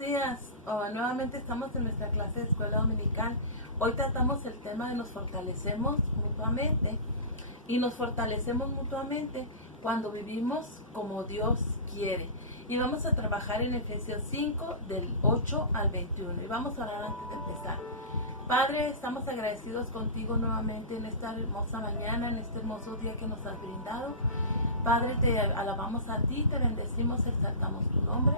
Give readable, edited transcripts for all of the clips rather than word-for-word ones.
días. Nuevamente estamos en nuestra clase de escuela dominical. Hoy tratamos el tema de nos fortalecemos mutuamente. Y nos fortalecemos mutuamente cuando vivimos como Dios quiere. Y vamos a trabajar en Efesios 5 del 8 al 21. Y vamos a orar antes de empezar. Padre, estamos agradecidos contigo nuevamente en esta hermosa mañana, en este hermoso día que nos has brindado. Padre, te alabamos a ti, te bendecimos, exaltamos tu nombre.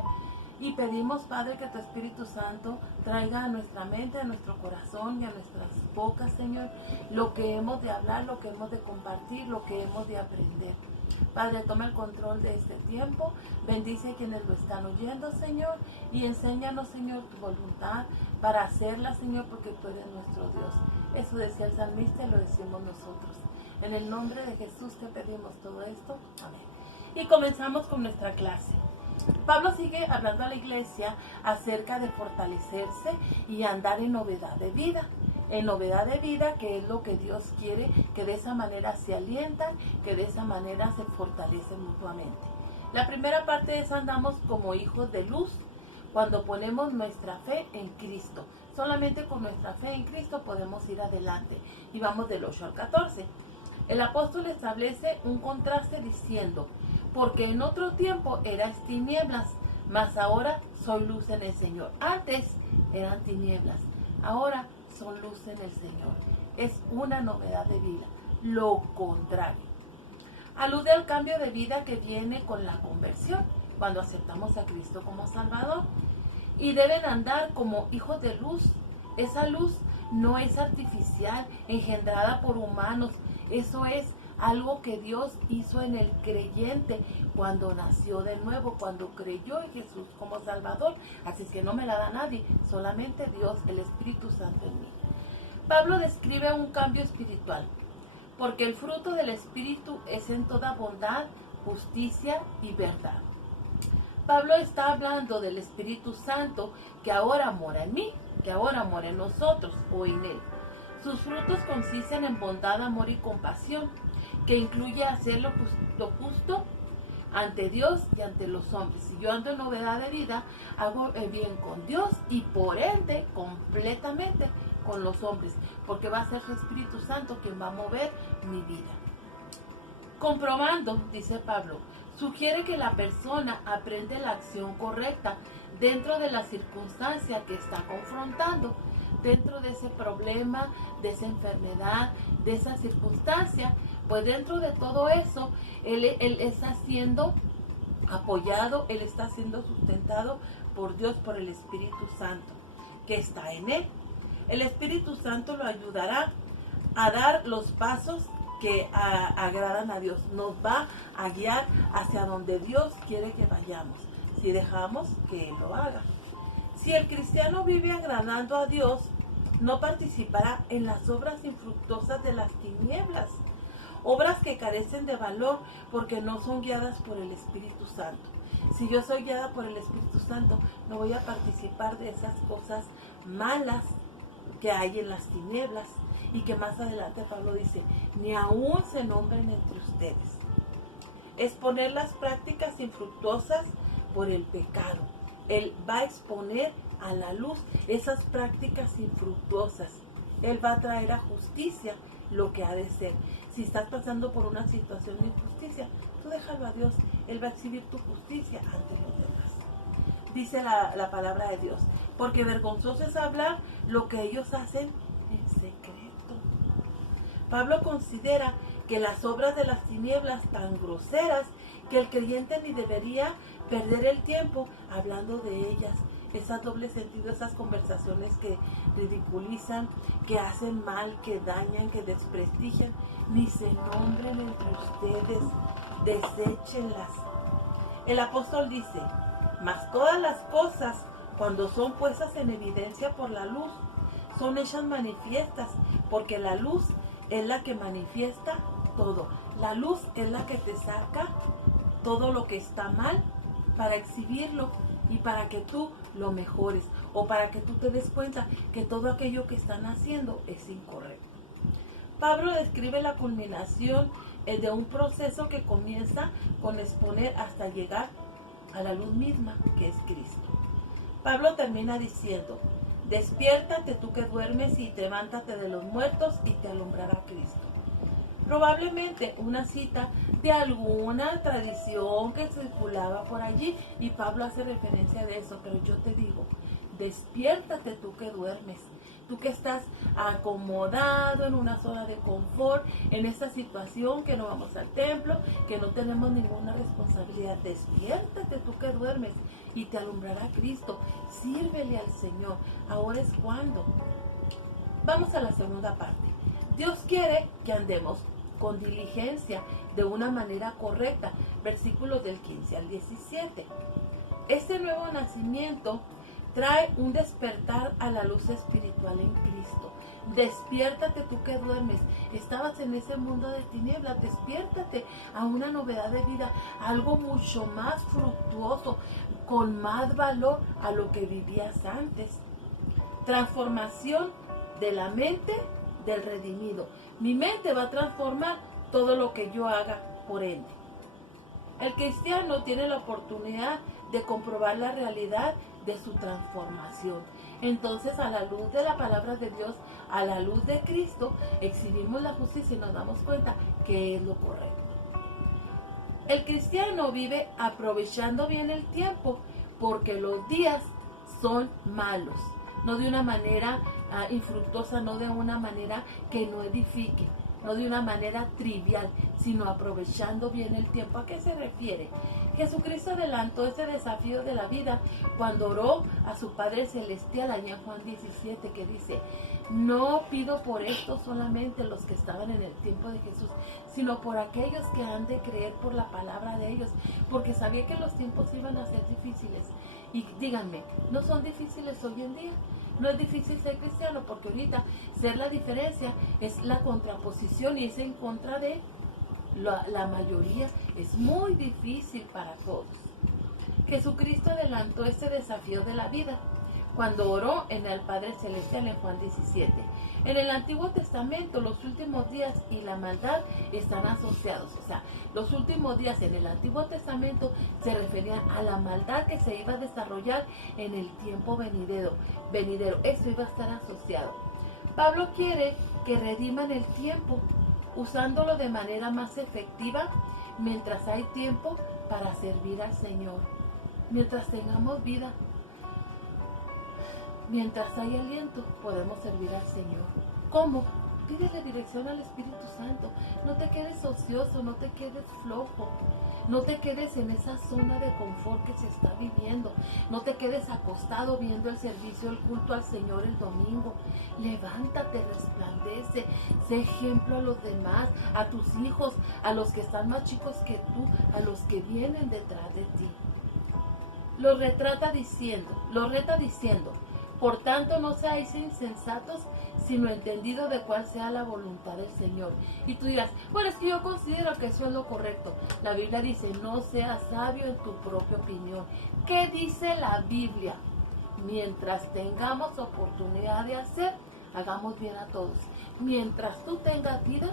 Y pedimos, Padre, que tu Espíritu Santo traiga a nuestra mente, a nuestro corazón y a nuestras bocas, Señor, lo que hemos de hablar, lo que hemos de compartir, lo que hemos de aprender. Padre, toma el control de este tiempo, bendice a quienes lo están oyendo, Señor, y enséñanos, Señor, tu voluntad para hacerla, Señor, porque tú eres nuestro Dios. Eso decía el salmista y lo decimos nosotros. En el nombre de Jesús te pedimos todo esto. Amén. Y comenzamos con nuestra clase. Pablo sigue hablando a la iglesia acerca de fortalecerse y andar en novedad de vida. En novedad de vida, que es lo que Dios quiere, que de esa manera se alientan, que de esa manera se fortalecen mutuamente. La primera parte es andamos como hijos de luz, cuando ponemos nuestra fe en Cristo. Solamente con nuestra fe en Cristo podemos ir adelante. Y vamos del 8 al 14. El apóstol establece un contraste diciendo: porque en otro tiempo erais tinieblas, mas ahora soy luz en el Señor. Antes eran tinieblas, ahora son luz en el Señor. Es una novedad de vida, lo contrario. Alude al cambio de vida que viene con la conversión, cuando aceptamos a Cristo como Salvador. Y deben andar como hijos de luz. Esa luz no es artificial, engendrada por humanos. Eso es algo que Dios hizo en el creyente cuando nació de nuevo, cuando creyó en Jesús como Salvador. Así que no me la da nadie, solamente Dios, el Espíritu Santo en mí. Pablo describe un cambio espiritual, porque el fruto del Espíritu es en toda bondad, justicia y verdad. Pablo está hablando del Espíritu Santo que ahora mora en mí, que ahora mora en nosotros o en él. Sus frutos consisten en bondad, amor y compasión, que incluye hacer lo justo ante Dios y ante los hombres. Si yo ando en novedad de vida, hago el bien con Dios y por ende completamente con los hombres, porque va a ser su Espíritu Santo quien va a mover mi vida. Comprobando, dice Pablo, sugiere que la persona aprende la acción correcta dentro de la circunstancia que está confrontando, dentro de ese problema, de esa enfermedad, de esa circunstancia. Pues dentro de todo eso, él está siendo apoyado, él está siendo sustentado por Dios, por el Espíritu Santo que está en él. El Espíritu Santo lo ayudará a dar los pasos que agradan a Dios. Nos va a guiar hacia donde Dios quiere que vayamos, si dejamos que Él lo haga. Si el cristiano vive agradando a Dios, no participará en las obras infructuosas de las tinieblas, obras que carecen de valor porque no son guiadas por el Espíritu Santo. Si yo soy guiada por el Espíritu Santo, no voy a participar de esas cosas malas que hay en las tinieblas, y que más adelante Pablo dice, ni aún se nombren entre ustedes. Exponer las prácticas infructuosas por el pecado. Él va a exponer a la luz esas prácticas infructuosas. Él va a traer a justicia lo que ha de ser. Si estás pasando por una situación de injusticia, tú déjalo a Dios. Él va a exhibir tu justicia ante los demás. Dice la palabra de Dios, porque vergonzoso es hablar lo que ellos hacen en secreto. Pablo considera que las obras de las tinieblas tan groseras que el creyente ni debería perder el tiempo hablando de ellas. Esas doble sentido, esas conversaciones que ridiculizan, que hacen mal, que dañan, que desprestigian, ni se nombren entre ustedes, deséchenlas. El apóstol dice, mas todas las cosas, cuando son puestas en evidencia por la luz, son hechas manifiestas, porque la luz es la que manifiesta todo. La luz es la que te saca todo lo que está mal para exhibirlo y para que tú lo mejores, o para que tú te des cuenta que todo aquello que están haciendo es incorrecto. Pablo describe la culminación de un proceso que comienza con exponer hasta llegar a la luz misma, que es Cristo. Pablo termina diciendo, despiértate tú que duermes y levántate de los muertos y te alumbrará Cristo. Probablemente una cita de alguna tradición que circulaba por allí y Pablo hace referencia de eso, pero yo te digo, despiértate tú que duermes, tú que estás acomodado en una zona de confort, en esta situación que no vamos al templo, que no tenemos ninguna responsabilidad, despiértate tú que duermes y te alumbrará Cristo, sírvele al Señor, ahora es cuando. Vamos a la segunda parte. Dios quiere que andemos con diligencia, de una manera correcta. Versículos del 15 al 17. Este nuevo nacimiento trae un despertar a la luz espiritual en Cristo. Despiértate tú que duermes. Estabas en ese mundo de tinieblas. Despiértate a una novedad de vida, algo mucho más fructuoso, con más valor a lo que vivías antes. Transformación de la mente del redimido. Mi mente va a transformar todo lo que yo haga, por ende. El cristiano tiene la oportunidad de comprobar la realidad de su transformación. Entonces, a la luz de la palabra de Dios, a la luz de Cristo, exhibimos la justicia y nos damos cuenta que es lo correcto. El cristiano vive aprovechando bien el tiempo porque los días son malos. No de una manera infructuosa, no de una manera que no edifique, no de una manera trivial, sino aprovechando bien el tiempo. ¿A qué se refiere? Jesucristo adelantó ese desafío de la vida cuando oró a su Padre Celestial allá en Juan 17, que dice, no pido por esto solamente los que estaban en el tiempo de Jesús, sino por aquellos que han de creer por la palabra de ellos, porque sabía que los tiempos iban a ser difíciles. Y díganme, ¿no son difíciles hoy en día? No es difícil ser cristiano, porque ahorita ser la diferencia es la contraposición y es en contra de la mayoría. Es muy difícil para todos. Jesucristo adelantó este desafío de la vida cuando oró en el Padre Celestial en Juan 17. En el Antiguo Testamento, los últimos días y la maldad están asociados. O sea, los últimos días en el Antiguo Testamento se referían a la maldad que se iba a desarrollar en el tiempo venidero. Eso iba a estar asociado. Pablo quiere que rediman el tiempo, usándolo de manera más efectiva mientras hay tiempo para servir al Señor. Mientras tengamos vida, mientras hay aliento, podemos servir al Señor. ¿Cómo? Pídele dirección al Espíritu Santo. No te quedes ocioso, no te quedes flojo. No te quedes en esa zona de confort que se está viviendo. No te quedes acostado viendo el servicio, el culto al Señor el domingo. Levántate, resplandece. Sé ejemplo a los demás, a tus hijos, a los que están más chicos que tú, a los que vienen detrás de ti. Lo reta diciendo, por tanto no seáis insensatos, sino entendidos de cuál sea la voluntad del Señor. Y tú dirás, bueno, es que yo considero que eso es lo correcto. La Biblia dice, no seas sabio en tu propia opinión. ¿Qué dice la Biblia? Mientras tengamos oportunidad de hacer, hagamos bien a todos. Mientras tú tengas vida,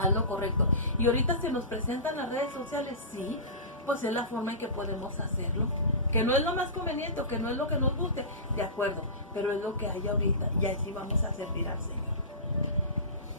haz lo correcto. Y ahorita se nos presentan las redes sociales, sí, pues es la forma en que podemos hacerlo. Que no es lo más conveniente, que no es lo que nos guste, de acuerdo, pero es lo que hay ahorita y así vamos a servir al Señor.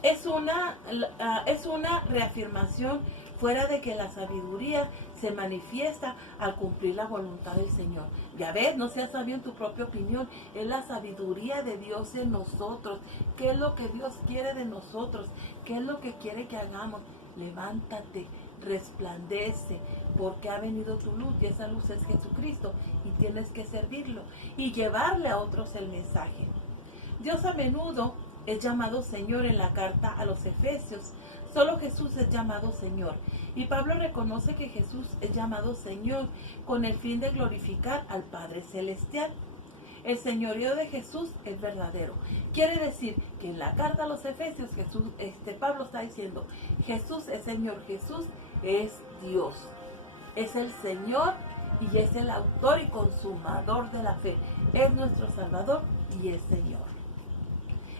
Es una reafirmación fuera de que la sabiduría se manifiesta al cumplir la voluntad del Señor. Ya ves, no seas sabio en tu propia opinión, es la sabiduría de Dios en nosotros. ¿Qué es lo que Dios quiere de nosotros? ¿Qué es lo que quiere que hagamos? Levántate, resplandece, porque ha venido tu luz y esa luz es Jesucristo y tienes que servirlo y llevarle a otros el mensaje. Dios a menudo es llamado Señor en la carta a los Efesios. Solo Jesús es llamado Señor. Y Pablo reconoce que Jesús es llamado Señor con el fin de glorificar al Padre Celestial. El señorío de Jesús es verdadero. Quiere decir que en la carta a los Efesios, Pablo está diciendo, Jesús es Señor, Jesús es Dios. Es el Señor y es el autor y consumador de la fe. Es nuestro Salvador y es Señor.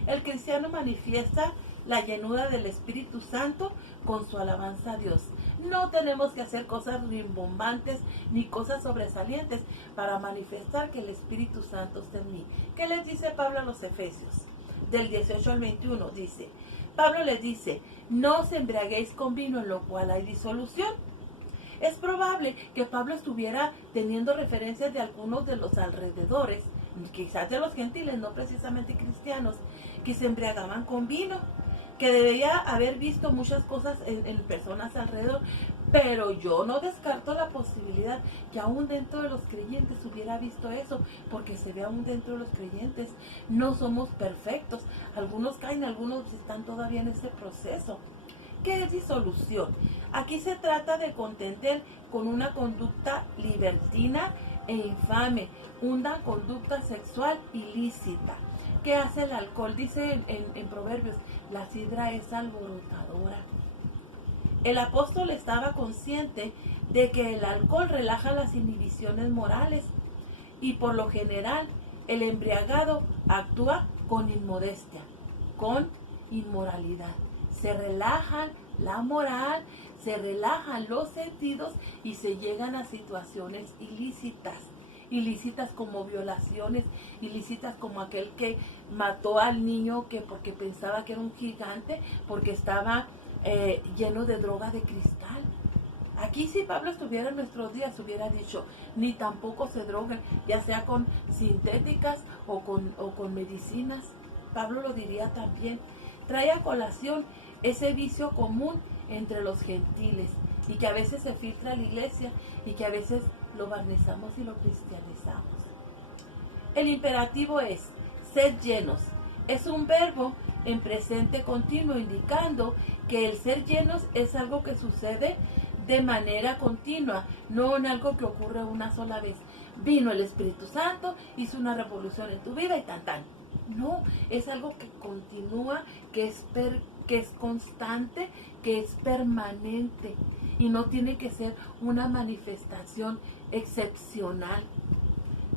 El cristiano manifiesta la llenura del Espíritu Santo con su alabanza a Dios. No tenemos que hacer cosas rimbombantes ni cosas sobresalientes para manifestar que el Espíritu Santo está en mí. ¿Qué les dice Pablo a los Efesios? Del 18 al 21 dice, Pablo les dice, no os embriaguéis con vino en lo cual hay disolución. Es probable que Pablo estuviera teniendo referencias de algunos de los alrededores, quizás de los gentiles, no precisamente cristianos, que se embriagaban con vino, que debía haber visto muchas cosas en personas alrededor, pero yo no descarto la posibilidad que aún dentro de los creyentes hubiera visto eso, porque se ve aún dentro de los creyentes, no somos perfectos, algunos caen, algunos están todavía en ese proceso. ¿Qué es disolución? Aquí se trata de contender con una conducta libertina e infame, una conducta sexual ilícita. ¿Qué hace el alcohol? Dice en Proverbios, la sidra es alborotadora. El apóstol estaba consciente de que el alcohol relaja las inhibiciones morales y por lo general el embriagado actúa con inmodestia, con inmoralidad. Se relajan la moral, se relajan los sentidos y se llegan a situaciones ilícitas. Ilícitas como violaciones, ilícitas como aquel que mató al niño que porque pensaba que era un gigante, porque estaba lleno de droga de cristal. Aquí si Pablo estuviera en nuestros días hubiera dicho, ni tampoco se droguen, ya sea con sintéticas o con medicinas. Pablo lo diría también. Trae a colación ese vicio común entre los gentiles y que a veces se filtra a la iglesia y que a veces lo barnizamos y lo cristianizamos. El imperativo es ser llenos. Es un verbo en presente continuo indicando que el ser llenos es algo que sucede de manera continua, no en algo que ocurre una sola vez. Vino el Espíritu Santo, hizo una revolución en tu vida y tan. No, es algo que continúa, que es constante, que es permanente y no tiene que ser una manifestación excepcional.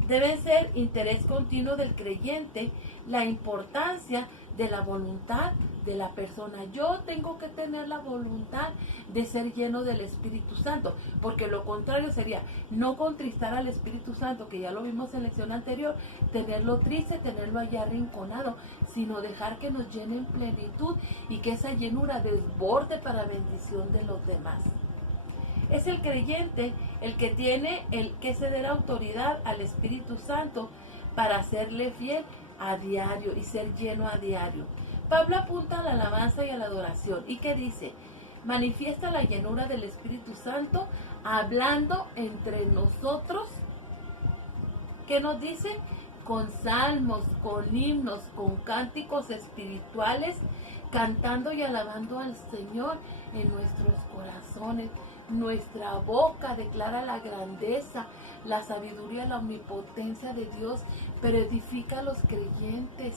Debe ser interés continuo del creyente la importancia de la voluntad de la persona. Yo tengo que tener la voluntad de ser lleno del Espíritu Santo, porque lo contrario sería no contristar al Espíritu Santo, que ya lo vimos en lección anterior, tenerlo triste, tenerlo allá arrinconado, sino dejar que nos llene en plenitud y que esa llenura desborde para bendición de los demás. Es el creyente el que tiene que ceder autoridad al Espíritu Santo para serle fiel a diario y ser lleno a diario. Pablo apunta a la alabanza y a la adoración. ¿Y qué dice? Manifiesta la llenura del Espíritu Santo hablando entre nosotros. ¿Qué nos dice? Con salmos, con himnos, con cánticos espirituales, cantando y alabando al Señor en nuestros corazones. Nuestra boca declara la grandeza, la sabiduría, la omnipotencia de Dios, pero edifica a los creyentes.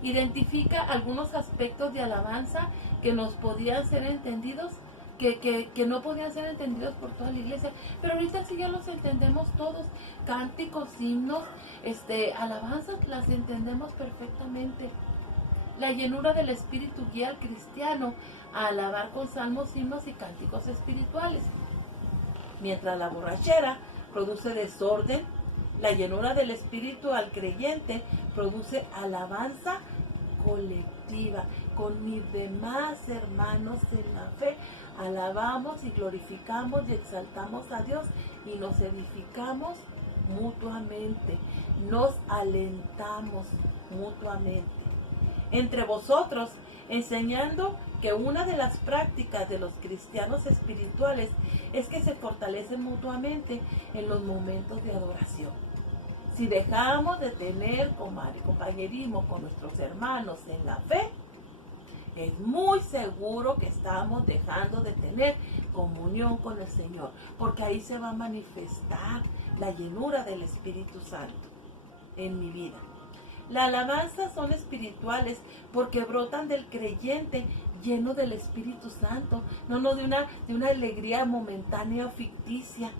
Identifica algunos aspectos de alabanza que nos podían ser entendidos, que no podían ser entendidos por toda la iglesia, pero ahorita sí ya los entendemos todos. Cánticos, himnos, alabanzas las entendemos perfectamente. La llenura del Espíritu guía al cristiano a alabar con salmos, himnos y cánticos espirituales. Mientras la borrachera produce desorden, la llenura del Espíritu al creyente produce alabanza colectiva. Con mis demás hermanos en la fe, alabamos y glorificamos y exaltamos a Dios y nos edificamos mutuamente, nos alentamos mutuamente. Entre vosotros, enseñando que una de las prácticas de los cristianos espirituales es que se fortalecen mutuamente en los momentos de adoración. Si dejamos de tener compañerismo con nuestros hermanos en la fe, es muy seguro que estamos dejando de tener comunión con el Señor, porque ahí se va a manifestar la llenura del Espíritu Santo en mi vida. Las alabanzas son espirituales porque brotan del creyente lleno del Espíritu Santo, no de una alegría momentánea o ficticia.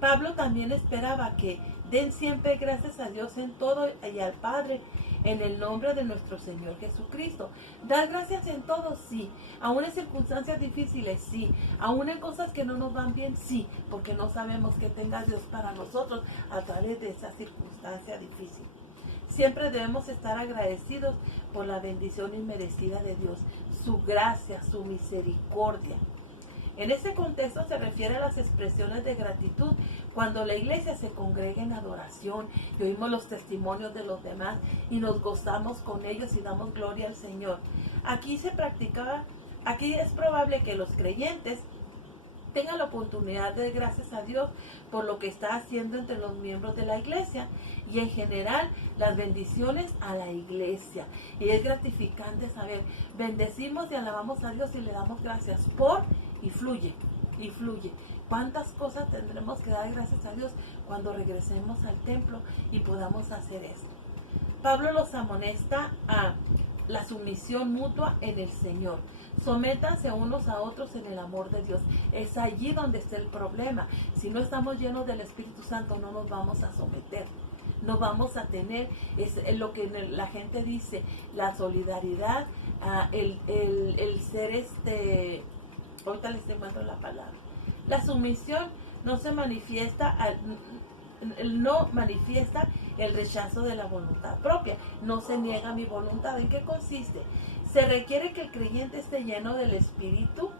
Pablo también esperaba que Den siempre gracias a Dios en todo y al Padre, en el nombre de nuestro Señor Jesucristo. Dar gracias en todo, sí. Aún en circunstancias difíciles, sí. Aún en cosas que no nos van bien, sí. Porque no sabemos qué tenga Dios para nosotros a través de esa circunstancia difícil. Siempre debemos estar agradecidos por la bendición inmerecida de Dios, su gracia, su misericordia. En este contexto se refiere a las expresiones de gratitud cuando la iglesia se congrega en adoración y oímos los testimonios de los demás y nos gozamos con ellos y damos gloria al Señor. Aquí es probable que los creyentes tengan la oportunidad de dar gracias a Dios por lo que está haciendo entre los miembros de la iglesia y en general las bendiciones a la iglesia. Y es gratificante saber, bendecimos y alabamos a Dios y le damos gracias por y fluye. ¿Cuántas cosas tendremos que dar gracias a Dios cuando regresemos al templo y podamos hacer esto? Pablo los amonesta a la sumisión mutua en el Señor. Sométanse unos a otros en el amor de Dios. Es allí donde está el problema. Si no estamos llenos del Espíritu Santo, no nos vamos a someter. No vamos a tener es lo que la gente dice, la solidaridad, el ser ahorita les encuentro la palabra. La sumisión no se manifiesta no manifiesta el rechazo de la voluntad propia. No se niega mi voluntad. ¿En qué consiste? Se requiere que el creyente esté lleno del Espíritu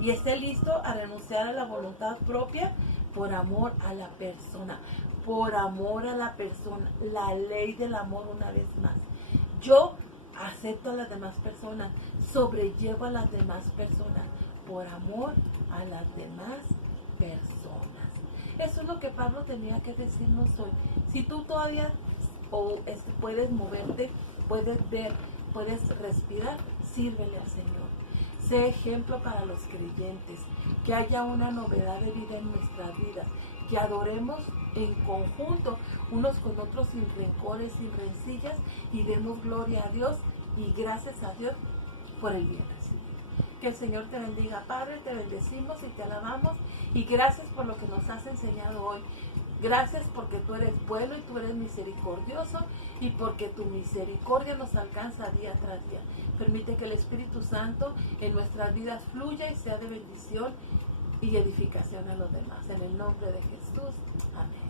y esté listo a renunciar a la voluntad propia por amor a la persona. Por amor a la persona. La ley del amor una vez más. Yo acepto a las demás personas. Sobrellevo a las demás personas. Por amor a las demás personas. Eso es lo que Pablo tenía que decirnos hoy. Si tú todavía puedes moverte, puedes ver, puedes respirar, sírvele al Señor. Sé ejemplo para los creyentes, que haya una novedad de vida en nuestras vidas, que adoremos en conjunto unos con otros sin rencores, sin rencillas y demos gloria a Dios y gracias a Dios por el bien recibido. Que el Señor te bendiga, Padre, te bendecimos y te alabamos y gracias por lo que nos has enseñado hoy. Gracias porque tú eres bueno y tú eres misericordioso y porque tu misericordia nos alcanza día tras día. Permite que el Espíritu Santo en nuestras vidas fluya y sea de bendición y edificación a los demás. En el nombre de Jesús. Amén.